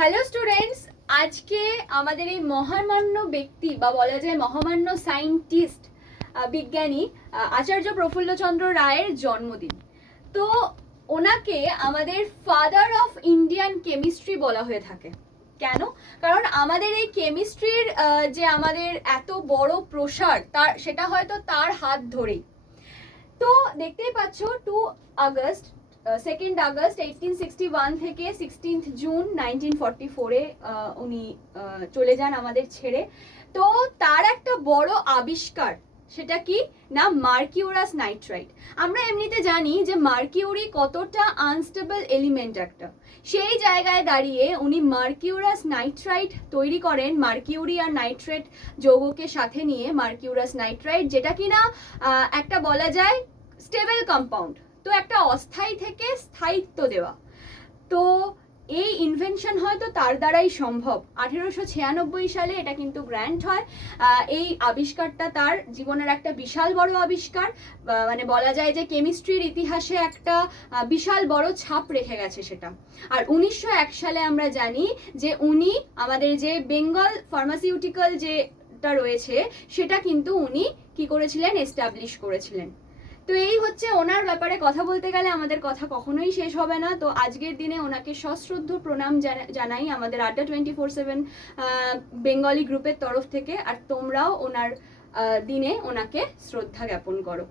Hello students, আজকে আমাদের এই মহামান্য ব্যক্তি বা বলা যায় মহামান্য সায়েন্টিস্ট বিজ্ঞানী আচার্য প্রফুল্লচন্দ্র রায়ের জন্মদিন। তো ওনাকে আমাদের ফাদার অফ ইন্ডিয়ান কেমিস্ট্রি বলা হয়ে থাকে। কেন? কারণ আমাদের এই কেমিস্ট্রির যে আমাদের এত বড় প্রসার সেটা হয়তো তার হাত ধরেই। তো দেখতেই পাচ্ছ 2 আগস্ট 2 আগস্ট 1861 থেকে 16 জুন 1944-এ উনি চলে যান আমাদের ছেড়ে। তো তার একটা বড় আবিষ্কার, সেটা কি না, মার্কিউরাস নাইট্রাইট। আমরা এমনিতে জানি যে মার্কিউরি কতটা আনস্টেবল এলিমেন্ট একটা, সেই জায়গায় দাঁড়িয়ে উনি মার্কিউরাস নাইট্রাইট তৈরি করেন। মার্কিউরি আর নাইট্রেট যৌগকে সাথে নিয়ে মার্কিউরাস নাইট্রাইট, যেটা কিনা একটা বলা যায় স্টেবল কম্পাউন্ড, তো একটা অস্থায়ী থেকে স্থায়িত্ব দেওয়া। তো এই ইনভেনশন হয়তো তার দ্বারাই সম্ভব। 1896 সালে এটা কিন্তু গ্র্যান্ট হয়। এই আবিষ্কারটা তার জীবনের একটা বিশাল বড় আবিষ্কার, মানে বলা যায় যে কেমিস্ট্রির ইতিহাসে একটা বিশাল বড় ছাপ রেখে গেছে সেটা। আর 1901 সালে আমরা জানি যে উনি আমাদের যে বেঙ্গল ফার্মাসিউটিক্যাল যেটা রয়েছে সেটা কিন্তু উনি কি করেছিলেন, এস্টাবলিশ করেছিলেন। তো এই হচ্ছে ওনার ব্যাপারে কথা বলতে গেলে আমাদের কথা কখনোই শেষ হবে না। তো আজকের দিনে ওনাকে সশ্রদ্ধ প্রণাম জানাই আমাদের আড্ডা 24/7 বেঙ্গলি গ্রুপের তরফ থেকে। আর তোমরাও ওনার দিনে ওনাকে শ্রদ্ধা জ্ঞাপন করো।